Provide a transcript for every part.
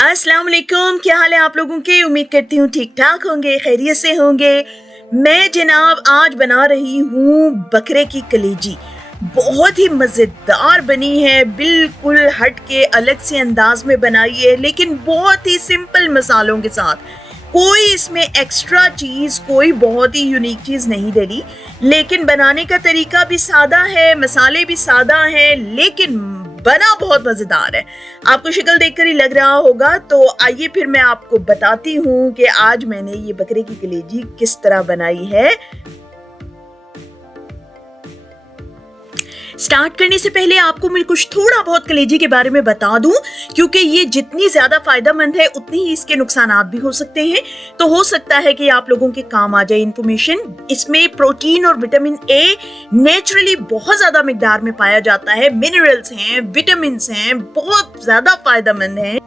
अस्सलाम वालेकुम, क्या हाल है आप लोगों के। उम्मीद करती हूँ ठीक ठाक होंगे, खैरियत से होंगे। मैं जनाब आज बना रही हूँ बकरे की कलेजी। बहुत ही मज़ेदार बनी है, बिल्कुल हट के अलग से अंदाज में बनाई है, लेकिन बहुत ही सिंपल मसालों के साथ। कोई इसमें एक्स्ट्रा चीज़, कोई बहुत ही यूनिक चीज़ नहीं डली, लेकिन बनाने का तरीका भी सादा है, मसाले भी सादा हैं, लेकिन बना बहुत मज़ेदार है। आपको शक्ल देखकर ही लग रहा होगा। तो आइए फिर मैं आपको बताती हूँ कि आज मैंने ये बकरे की कलेजी किस तरह बनाई है। स्टार्ट करने से पहले आपको मैं कुछ थोड़ा बहुत कलेजी के बारे में बता दूं, क्योंकि ये जितनी ज्यादा फायदेमंद है उतनी ही इसके नुकसानात भी हो सकते हैं। तो हो सकता है कि आप लोगों के काम आ जाए इन्फॉर्मेशन। इसमें प्रोटीन और विटामिन ए नेचुरली बहुत ज्यादा मिकदार में पाया जाता है। मिनरल्स हैं, विटामिन हैं, बहुत ज्यादा फायदेमंद है।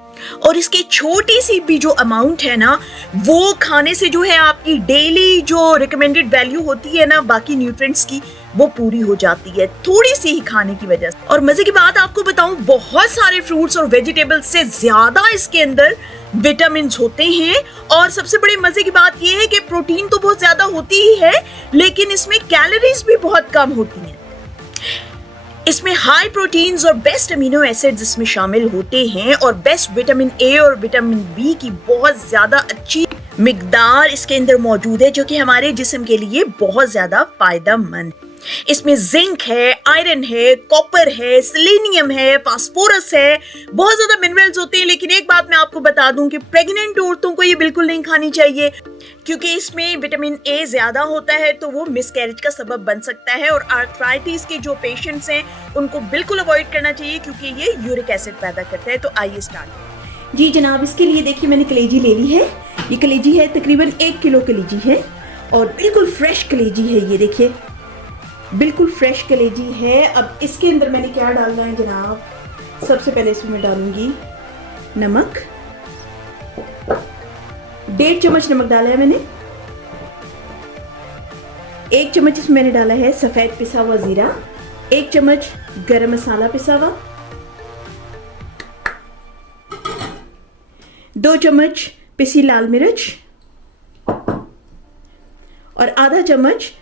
और इसकी छोटी सी भी जो अमाउंट है ना, वो खाने से जो है आपकी डेली जो रिकमेंडेड वैल्यू होती है ना बाकी न्यूट्रिएंट्स की, वो पूरी हो जाती है थोड़ी सी ही खाने की वजह से। और मजे की बात आपको बताऊं, बहुत सारे फ्रूट्स और वेजिटेबल्स से ज्यादा इसके अंदर विटामिन होते हैं। और सबसे बड़ी मजे की बात यह है कि प्रोटीन तो बहुत ज्यादा होती ही है, लेकिन इसमें कैलोरीज भी बहुत कम होती हैं। इसमें हाई प्रोटीन्स और बेस्ट अमीनो एसिड्स इसमें शामिल होते हैं, और बेस्ट विटामिन ए और विटामिन बी की बहुत ज्यादा अच्छी मिकदार इसके अंदर मौजूद है, जो कि हमारे जिस्म के लिए बहुत ज्यादा फायदेमंद। इसमें जिंक है, आयरन है, कॉपर है, सेलेनियम है, फास्फोरस है, बहुत ज्यादा मिनरल्स होते हैं। लेकिन एक बात मैं आपको बता दूं कि प्रेग्नेंट औरतों को ये बिल्कुल नहीं खानी चाहिए, क्योंकि इसमें विटामिन ए ज्यादा होता है, तो वो मिसकैरेज का सबब बन सकता है। और आर्थराइटिस के जो पेशेंट्स हैं उनको बिल्कुल अवॉइड करना चाहिए, क्योंकि ये यूरिक एसिड पैदा करता है। तो आइए स्टार्ट। जी जनाब, इसके लिए देखिए मैंने कलेजी ले ली है। ये कलेजी है तकरीबन 1 किलो कलेजी है, और बिल्कुल फ्रेश कलेजी है। ये देखिए बिल्कुल फ्रेश कलेजी है। अब इसके अंदर मैंने क्या डालना है जनाब, सबसे पहले इसमें मैं डालूंगी नमक। 1.5 चम्मच नमक डाला है मैंने। 1 चम्मच इसमें मैंने डाला है सफेद पिसा हुआ जीरा। 1 चम्मच गरम मसाला पिसा हुआ। 2 चम्मच पिसी लाल मिर्च, और आधा चम्मच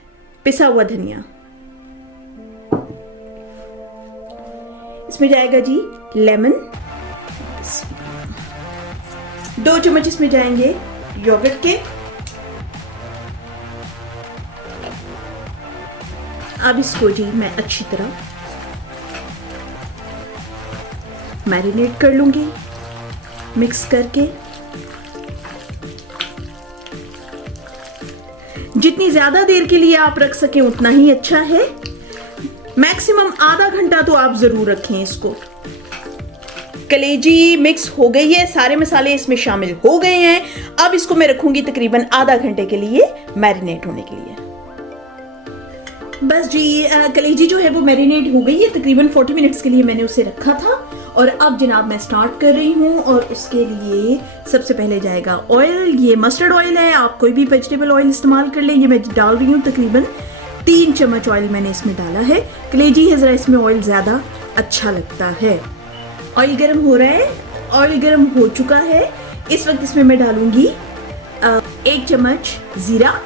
पिसा हुआ धनिया। इसमें जाएगा जी लेमन। 2 चम्मच इसमें जाएंगे योगर्ट के। अब इसको जी मैं अच्छी तरह मैरिनेट कर लूंगी मिक्स करके। जितनी ज्यादा देर के लिए आप रख सकें उतना ही अच्छा है। मैक्सिमम आधा घंटा तो आप जरूर रखें इसको। कलेजी मिक्स हो गई है, सारे मसाले इसमें शामिल हो गए हैं। अब इसको मैं रखूंगी तकरीबन आधा घंटे के लिए मैरिनेट होने के लिए। बस जी कलेजी जो है वो मैरिनेट हो गई है, तकरीबन 40 मिनट्स के लिए मैंने उसे रखा था। और अब जनाब मैं स्टार्ट कर रही हूँ, और उसके लिए सबसे पहले जाएगा ऑयल। ये मस्टर्ड ऑयल है, आप कोई भी वेजिटेबल ऑयल इस्तेमाल कर लें। ये मैं डाल रही हूँ तकरीबन 3 चम्मच ऑयल मैंने इसमें डाला है। कलेजी है ज़रा इसमें ऑयल ज़्यादा अच्छा लगता है। ऑयल गर्म हो रहा है, ऑयल गर्म हो चुका है। इस वक्त इसमें मैं डालूंगी 1 चम्मच जीरा,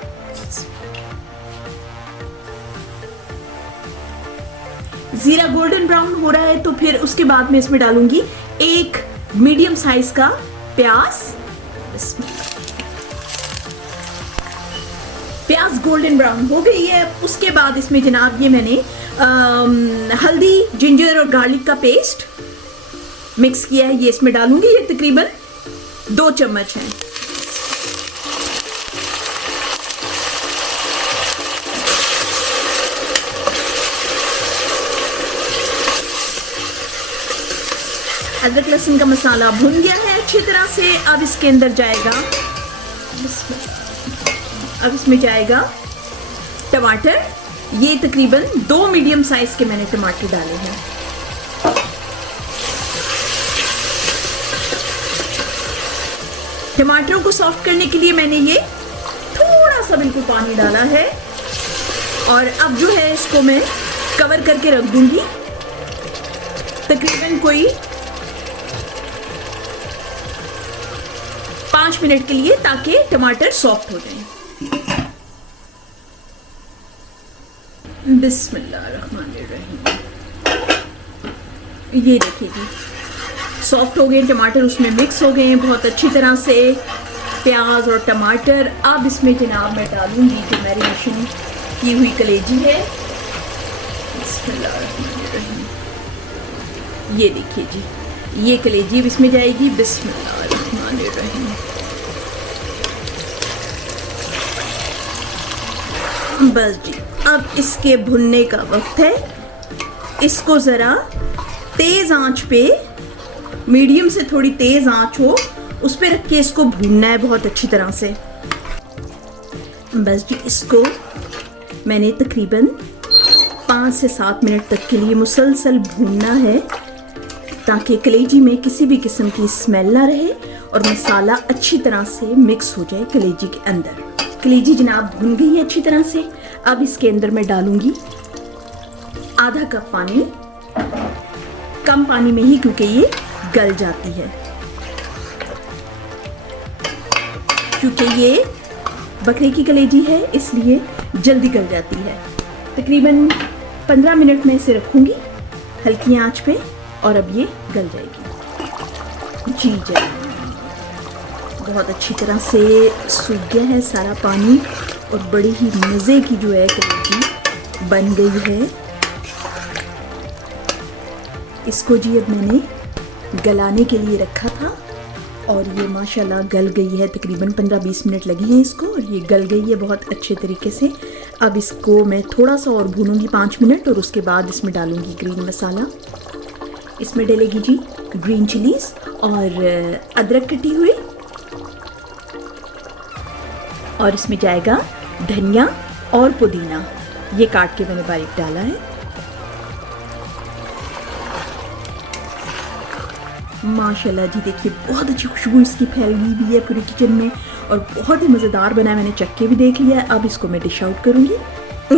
जीरा गोल्डन ब्राउन हो रहा है तो फिर उसके बाद में इसमें डालूंगी 1 मीडियम साइज का प्याज। प्याज गोल्डन ब्राउन हो गई है। उसके बाद इसमें जनाब ये मैंने हल्दी, जिंजर और गार्लिक का पेस्ट मिक्स किया है, ये इसमें डालूंगी। ये तकरीबन 2 चम्मच है। अदरक लहसुन का मसाला भुन गया है अच्छी तरह से। अब इसके अंदर जाएगा, अब इसमें जाएगा टमाटर। ये तकरीबन 2 मीडियम साइज के मैंने टमाटर डाले हैं। टमाटरों को सॉफ्ट करने के लिए मैंने ये थोड़ा सा बिल्कुल पानी डाला है। और अब जो है इसको मैं कवर करके रख दूंगी तकरीबन कोई 5 मिनट के लिए, ताकि टमाटर सॉफ्ट हो जाए। बिस्मिल्लाहिर्रहमानिर्रहीम। ये देखिए जी, सॉफ्ट हो गए टमाटर, उसमें मिक्स हो गए हैं बहुत अच्छी तरह से प्याज और टमाटर। अब इसमें जनाब मैं डालूंगी जो मैरिनेशन की हुई कलेजी है। बिस्मिल्लाहिर्रहमानिर्रहीम। ये देखिए जी, ये कलेजी अब इसमें जाएगी। बिस्मिल्लाहिर्रहमानिर्रहीम। बस जी, अब इसके भुनने का वक्त है। इसको ज़रा तेज़ आंच पे, मीडियम से थोड़ी तेज़ आंच हो, उस पे रख के इसको भूनना है बहुत अच्छी तरह से। बस जी, इसको मैंने तकरीबन 5 से 7 मिनट तक के लिए मुसलसल भूनना है, ताकि कलेजी में किसी भी किस्म की स्मेल ना रहे और मसाला अच्छी तरह से मिक्स हो जाए कलेजी के अंदर। कलेजी जनाब भून गई है अच्छी तरह से। अब इसके अंदर मैं डालूंगी आधा कप पानी, कम पानी में ही, क्योंकि ये गल जाती है, क्योंकि ये बकरे की कलेजी है इसलिए जल्दी गल जाती है। तकरीबन 15 मिनट में इसे रखूंगी हल्की आंच पे और अब ये गल जाएगी। जी जी, बहुत अच्छी तरह से सूख गया है सारा पानी और बड़ी ही मज़े की जो है कलेजी बन गई है। इसको जी अब मैंने गलाने के लिए रखा था और ये माशाल्लाह गल गई है। तकरीबन 15-20 मिनट लगे हैं इसको और ये गल गई है बहुत अच्छे तरीके से। अब इसको मैं थोड़ा सा और भूनूंगी 5 मिनट और उसके बाद इसमें डालूंगी ग्रीन मसाला। इसमें डलेगी जी ग्रीन चिलीज़ और अदरक कटी हुई, और इसमें जाएगा धनिया और पुदीना, ये काट के मैंने बारीक डाला है। माशाल्लाह जी, देखिए बहुत अच्छी खुशबू इसकी फैल गई है पूरे किचन में और बहुत ही मज़ेदार बना है। मैंने चख के भी देख लिया है। अब इसको मैं डिश आउट करूँगी।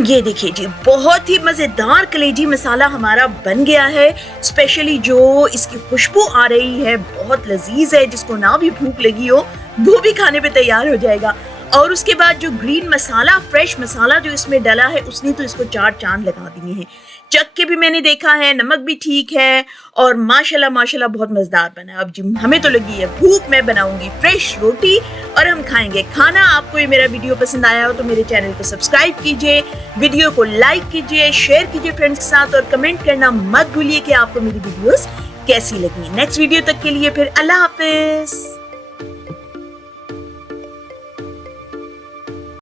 ये देखिए जी, बहुत ही मज़ेदार कलेजी मसाला हमारा बन गया है। स्पेशली जो इसकी खुशबू आ रही है बहुत लजीज है, जिसको ना भी भूख लगी हो वो भी खाने पे तैयार हो जाएगा। और उसके बाद जो ग्रीन मसाला, फ्रेश मसाला जो इसमें डला है, उसने तो इसको 4 चांद लगा दिए हैं। चख के भी मैंने देखा है, नमक भी ठीक है और माशाल्लाह माशाल्लाह बहुत मज़ेदार बना है। अब जी हमें तो लगी है भूख, मैं बनाऊंगी फ्रेश रोटी और हम खाएंगे खाना। आपको ये मेरा वीडियो पसंद आया हो तो मेरे चैनल को सब्सक्राइब कीजिए, वीडियो को लाइक कीजिए, शेयर कीजिए फ्रेंड्स के साथ और कमेंट करना मत भूलिए कि आपको मेरी वीडियोस कैसी लगी। नेक्स्ट वीडियो तक के लिए फिर अल्लाह हाफिज।